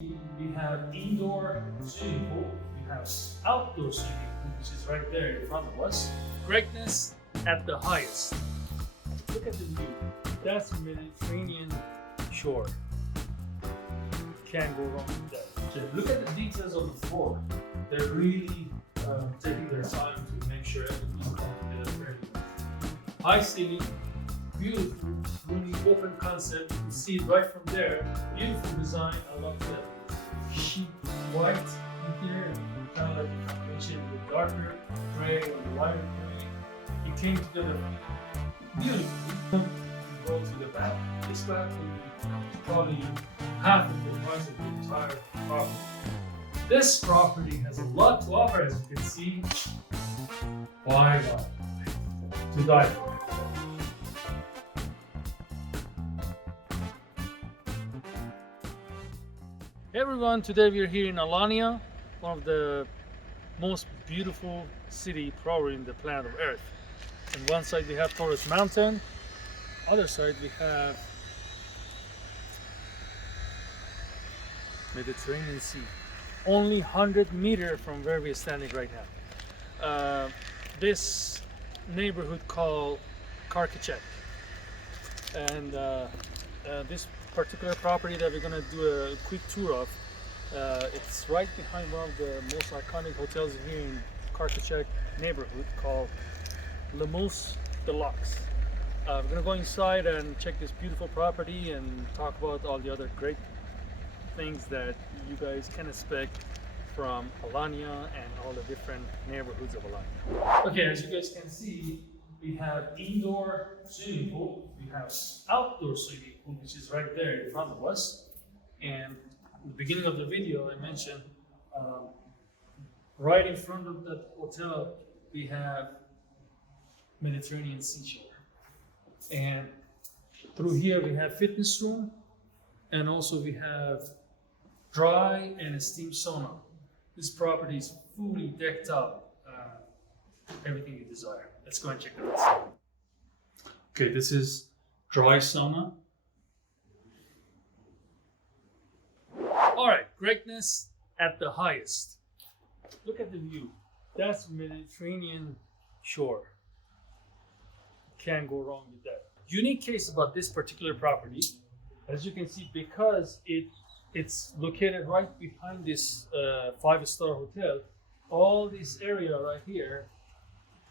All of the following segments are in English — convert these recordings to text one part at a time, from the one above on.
We have indoor swimming pool, we have outdoor swimming pool, which is right there in front of us. Greatness at the highest. Look at the view. That's Mediterranean shore. Can't go wrong with that. So look at the details of the floor. They're really taking their time to make sure everything's come together very well. High ceiling, beautiful, really open concept. You can see it right from there. Beautiful design. I love that sheet white in here, kind of like a combination with darker gray and the lighter gray. It came together beautifully. Go to the back. This back will be probably half of the price of the entire property. This property has a lot to offer, as you can see. Why not? To die for. Hey everyone, today we are here in Alanya, one of the most beautiful city probably in the planet of Earth. On one side we have Taurus Mountain, other side we have Mediterranean Sea. Only 100 meters from where we're standing right now. This neighborhood called Kargicak, and this particular property that we're gonna do a quick tour of, it's right behind one of the most iconic hotels here in Kargicak neighborhood called Lemous Deluxe. We're gonna go inside and check this beautiful property and talk about all the other great things that you guys can expect from Alanya and all the different neighborhoods of Alanya. Okay, as you guys can see, we have indoor swimming pool, we have outdoor swimming pool, which is right there in front of us. And at the beginning of the video, I mentioned right in front of that hotel, we have Mediterranean seashore. And through here, we have fitness room, and also we have dry and a steam sauna. This property is fully decked out, everything you desire. Let's go and check it out. Okay, this is dry sauna. All right, greatness at the highest. Look at the view. That's Mediterranean shore. Can't go wrong with that. Unique case about this particular property, as you can see, because it's located right behind this five-star hotel, all this area right here,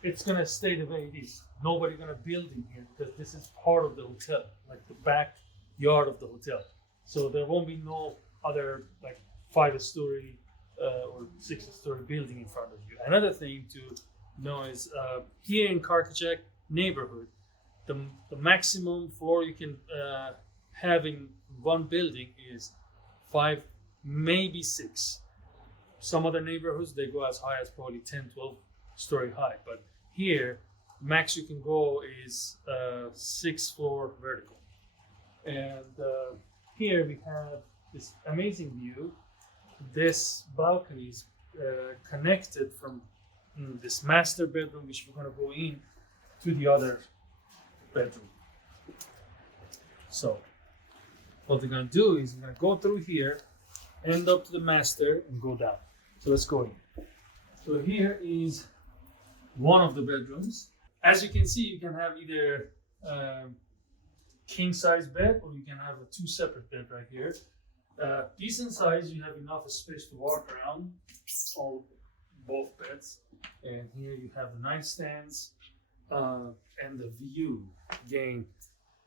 it's gonna stay the way it is. Nobody gonna build in here because this is part of the hotel, like the backyard of the hotel. So there won't be no other like 5-story or 6-story building in front of you. Another thing to know is here in Kargicak neighborhood, the maximum floor you can have in one building is 5, maybe 6. Some other neighborhoods they go as high as probably 10, 12 story high, but here max you can go is 6 floor vertical. And here we have this amazing view. This balcony is connected from this master bedroom, which we're going to go in, to the other bedroom. So what we're going to do is we're going to go through here, end up to the master, and go down. So let's go in. So here is one of the bedrooms. As you can see, you can have either king size bed, or you can have 2 separate beds right here. Decent size, you have enough space to walk around both beds. And here you have the nightstands and the view. Again,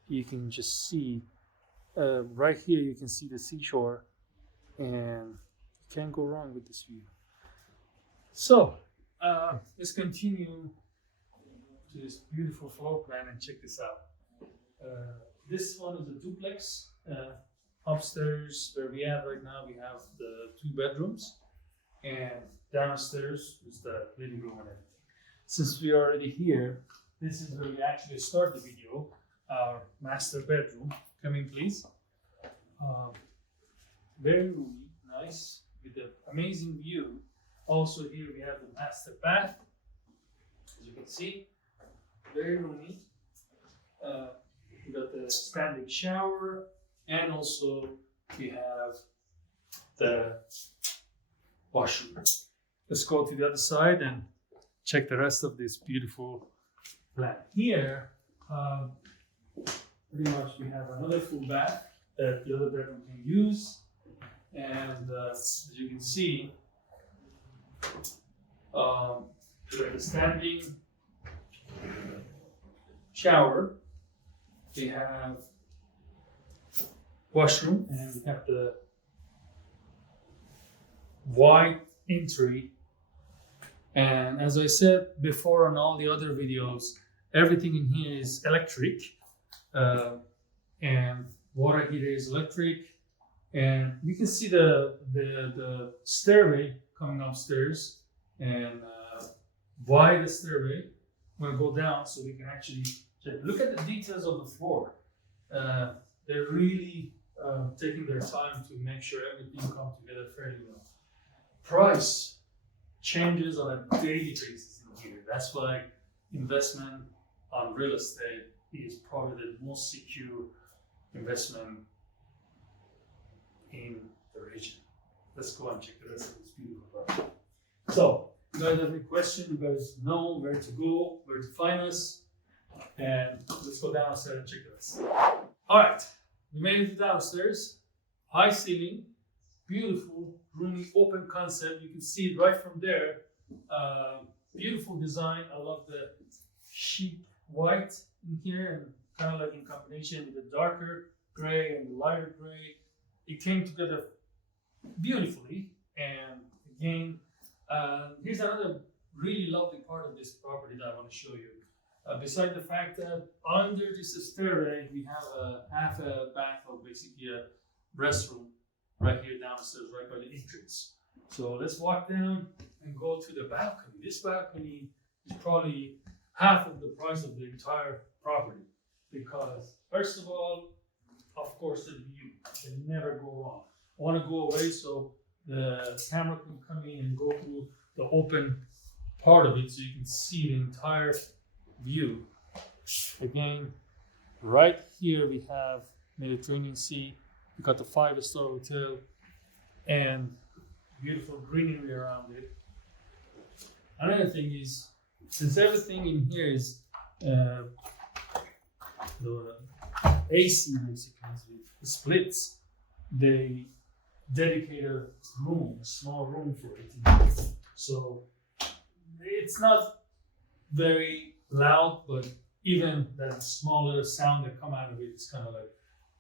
you can just see right here, you can see the seashore, and you can't go wrong with this view. So let's continue to this beautiful floor plan and check this out. This one is a duplex. Upstairs, where we have right now, we have the 2 bedrooms, and downstairs is the living room and everything. Since we are already here, this is where we actually start the video. Our master bedroom. Come in, please. Very roomy, nice, with an amazing view. Also here we have the master bath. As you can see, very roomy. We got the standing shower, and also we have the washroom. Let's go to the other side and check the rest of this beautiful plan. Here, pretty much we have another full bath that the other bedroom can use. And as you can see, the standing shower, they have washroom, and we have the wide entry. And as I said before on all the other videos, everything in here is electric, and water heater is electric. And you can see the stairway coming upstairs, and via the stairway, I'm gonna go down so we can actually check. Look at the details of the floor. They're really taking their time to make sure everything comes together fairly well. Price changes on a daily basis in here. That's why investment on real estate is probably the most secure investment in the region. Let's go and check the rest of this beautiful property. So, you guys have any questions? You guys know where to go, where to find us, and let's go downstairs and check the rest. All right, we made it downstairs. High ceiling, beautiful, roomy, open concept. You can see it right from there. Beautiful design. I love the sheep white in here, and kind of like in combination with the darker gray and the lighter gray. It came together beautifully. And again, here's another really lovely part of this property that I want to show you. Besides the fact that under this stairway, we have half a bath, or basically a restroom right here downstairs, right by the entrance. So let's walk down and go to the balcony. This balcony is probably half of the price of the entire property, because first of all, of course, the view can never go wrong. I want to go away so the camera can come in and go through the open part of it so you can see the entire view. Again, right here we have Mediterranean Sea. We got the 5-star hotel and beautiful greenery around it. Another thing is, since everything in here is the AC basically splits, they dedicate a room, a small room for it. So it's not very loud, but even that smaller sound that come out of it is kind of like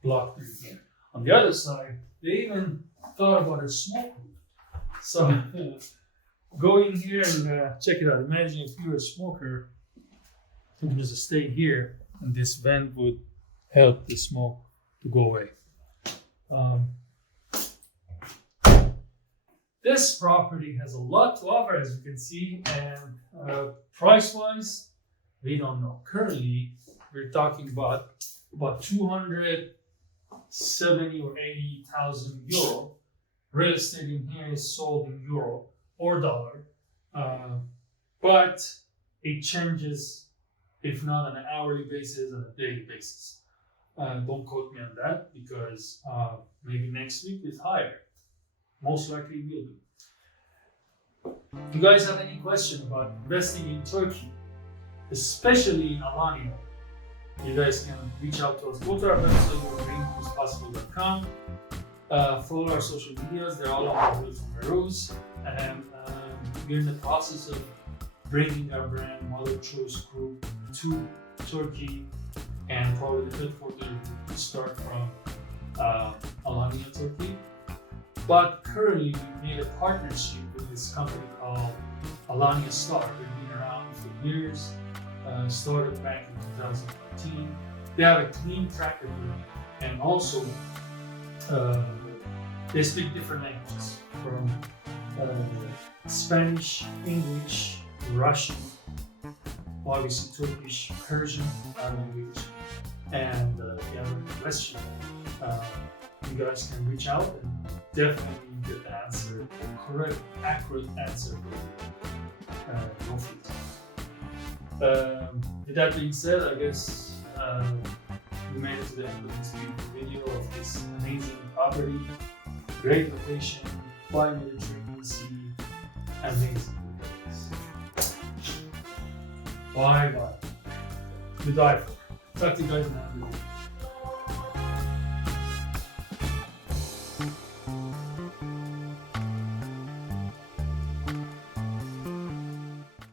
blocked in here. On the other side, they even thought about a smoke room. So go in here and check it out. Imagine if you were a smoker, you can just stay here, and this vent would help the smoke to go away. This property has a lot to offer, as you can see, and price-wise, we don't know. Currently, we're talking about 270 or 80,000 euro. Real estate in here is sold in euro or dollar, but it changes, if not on an hourly basis, on a daily basis. Don't quote me on that, because maybe next week is higher. Most likely will be. If you guys have any question about investing in Turkey, especially in Alanya, you guys can reach out to us. Go to our website, greenpoolspossible.com. Follow our social medias, they're all on our Realtor, and we're in the process of bringing our brand Mother Choice Group to Turkey, and probably the headquarters will start from Alanya Turkey. But currently, we made a partnership with this company called Alanya Star. They've been around for years, started back in 2019. They have a clean track record, and also they speak different languages, from Spanish, English, Russian, obviously Turkish, Persian language, and if you have any question, you guys can reach out and definitely get the answer, the correct, accurate answer for your feedback. With that being said, I guess we made it to the end of this beautiful video of this amazing property. Great location, 5-minute train, sea, amazing. Bye bye. To die for. Talk to you guys in another video.